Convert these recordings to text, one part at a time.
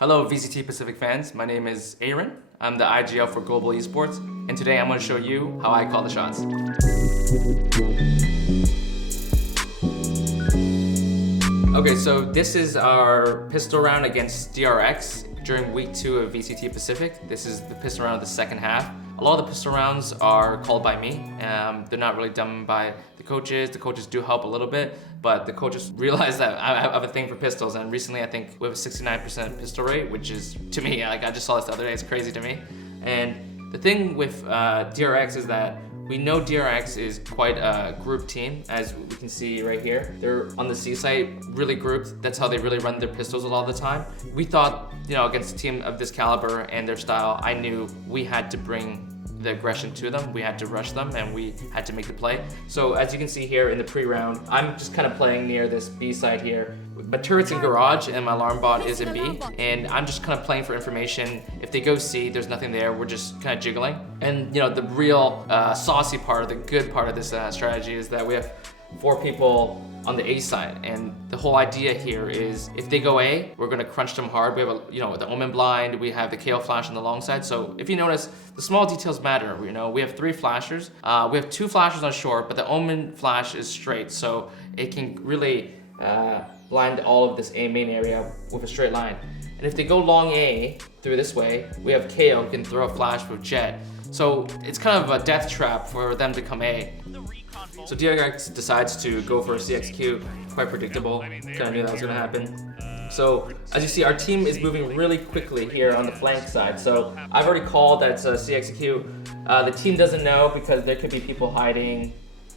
Hello VCT Pacific fans, my name is Ayrin. I'm the IGL for Global Esports, and today I'm going to show you how I call the shots. Okay, so this is our pistol round against DRX during week 2 of VCT Pacific. This is the pistol round of the second half. A lot of the pistol rounds are called by me. They're not really done by the coaches. The coaches do help a little bit, but the coaches realize that I have a thing for pistols. And recently, I think we have a 69% pistol rate, which is, to me, like I just saw this the other day, it's crazy to me. And the thing with DRX is that we know DRX is quite a group team, as we can see right here. They're on the C site, really grouped. That's how they really run their pistols a lot of the time. We thought, against a team of this caliber and their style, I knew we had to bring the aggression to them. We had to rush them and we had to make the play. So as you can see here in the pre-round, I'm just kind of playing near this B side here. My turret's in garage and my alarm bot is in B, and I'm just kind of playing for information. If they go C, there's nothing there. We're just kind of jiggling. And the real saucy part, or the good part of this strategy is that we have 4 people on the A side, and the whole idea here is if they go A, we're going to crunch them hard. We have the Omen blind, we have the KO flash on the long side. So if you notice, the small details matter. We have 3 flashers. We have 2 flashers on short, but the Omen flash is straight, so it can really blind all of this A main area with a straight line. And if they go long A through this way, we have KO who can throw a flash with Jet. So it's kind of a death trap for them to come A. So DRX decides to go for a CXQ, quite predictable, kind of knew that was going to happen. So as you see, our team is moving really quickly here on the flank side. So I've already called that's a CXQ. The team doesn't know because there could be people hiding,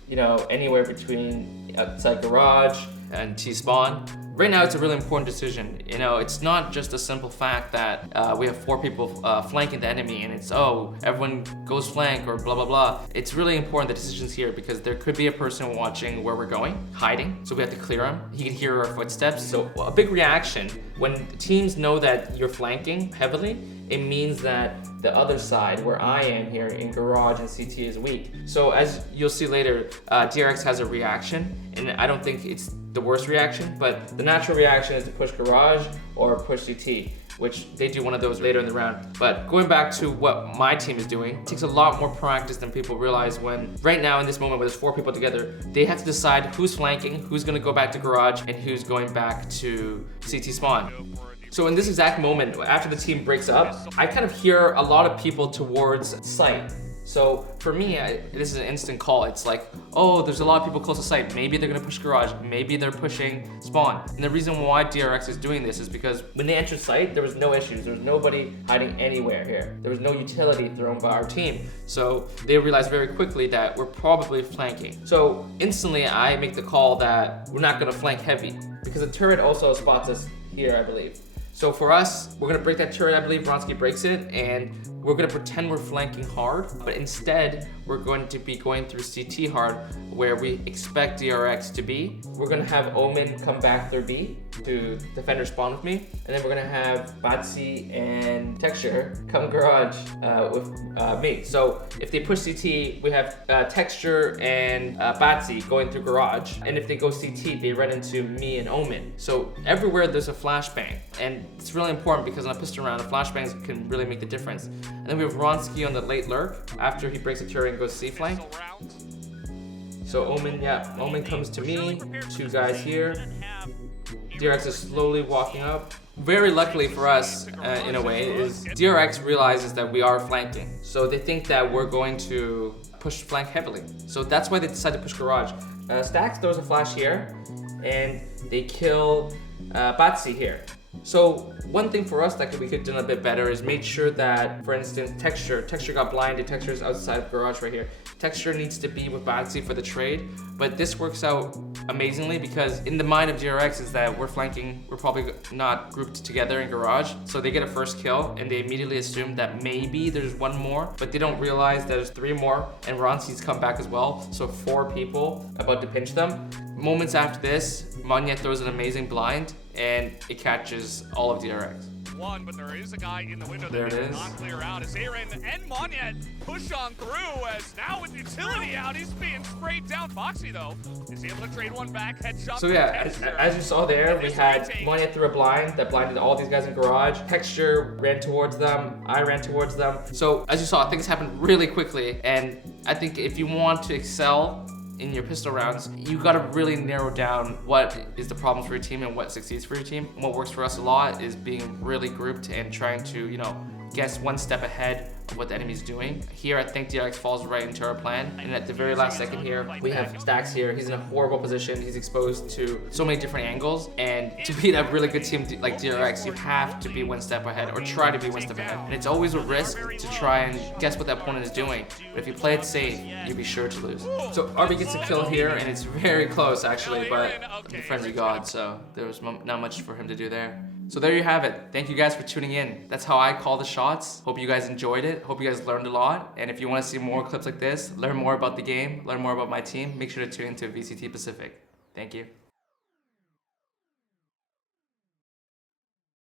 anywhere between outside garage and T-spawn. Right now, it's a really important decision. It's not just a simple fact that we have 4 people flanking the enemy and it's, everyone goes flank or blah, blah, blah. It's really important, the decisions here, because there could be a person watching where we're going, hiding. So we have to clear him. He can hear our footsteps. So a big reaction, when teams know that you're flanking heavily, it means that the other side, where I am here in garage and CT, is weak. So as you'll see later, DRX has a reaction, and I don't think it's the worst reaction, but the natural reaction is to push garage or push CT, which they do one of those later in the round. But going back to what my team is doing, it takes a lot more practice than people realize. When right now in this moment where there's 4 people together, they have to decide who's flanking, who's gonna go back to garage, and who's going back to CT spawn. So in this exact moment, after the team breaks up, I kind of hear a lot of people towards site. So for me, this is an instant call. It's like, there's a lot of people close to site. Maybe they're gonna push garage. Maybe they're pushing spawn. And the reason why DRX is doing this is because when they entered site, there was no issues. There was nobody hiding anywhere here. There was no utility thrown by our team. So they realized very quickly that we're probably flanking. So instantly, I make the call that we're not gonna flank heavy because the turret also spots us here, I believe. So for us, we're gonna break that turret. I believe Vronsky breaks it, and we're gonna pretend we're flanking hard, but instead we're going to be going through CT hard, where we expect DRX to be. We're gonna have Omen come back through B to defender spawn with me, and then we're gonna have Batsy and Texture come garage with me. So if they push CT, we have Texture and Batsy going through garage, and if they go CT, they run into me and Omen. So everywhere there's a flashbang, and it's really important because on a pistol round, the flashbangs can really make the difference. And then we have Vronsky on the late lurk after he breaks a turret and goes C flank. So Omen comes to me, 2 guys here. DRX is slowly walking up. Very luckily for us, in a way, is DRX realizes that we are flanking. So they think that we're going to push flank heavily. So that's why they decide to push garage. Stacks throws a flash here, and they kill Batsy here. So one thing for us that we could have done a bit better is made sure that, for instance, Texture got blinded. Texture is outside of garage right here. Texture needs to be with Batsy for the trade, but this works out amazingly because in the mind of DRX is that we're flanking, we're probably not grouped together in garage. So they get a first kill and they immediately assume that maybe there's 1 more, but they don't realize that there's 3 more and Ronski's come back as well. So 4 people about to pinch them. Moments after this, Manya throws an amazing blind and it catches all of DRX. one, but there is a guy in the window There that it did is. not clear out. As Ayrin and Monyet push on through, as now with utility out, he's being sprayed down. Foxy, though, is able to trade one back, headshot. So yeah, as you saw there, we had Monyet through a blind that blinded all these guys in garage. Texture ran towards them, I ran towards them. So as you saw, things happened really quickly, and I think if you want to excel in your pistol rounds, you gotta really narrow down what is the problems for your team and what succeeds for your team. And what works for us a lot is being really grouped and trying to, you know, guess one step ahead of what the enemy's doing. Here, I think DRX falls right into our plan. And at the very last second here, we have Stacks here. He's in a horrible position. He's exposed to so many different angles. And to beat a really good team like DRX, you have to be one step ahead or try to be one step ahead. And it's always a risk to try and guess what the opponent is doing. But if you play it safe, you'll be sure to lose. So RB gets a kill here, and it's very close actually, but the frenzy god, so there was not much for him to do there. So there you have it. Thank you guys for tuning in. That's how I call the shots. Hope you guys enjoyed it. Hope you guys learned a lot. And if you want to see more clips like this, learn more about the game, learn more about my team, make sure to tune into VCT Pacific. Thank you.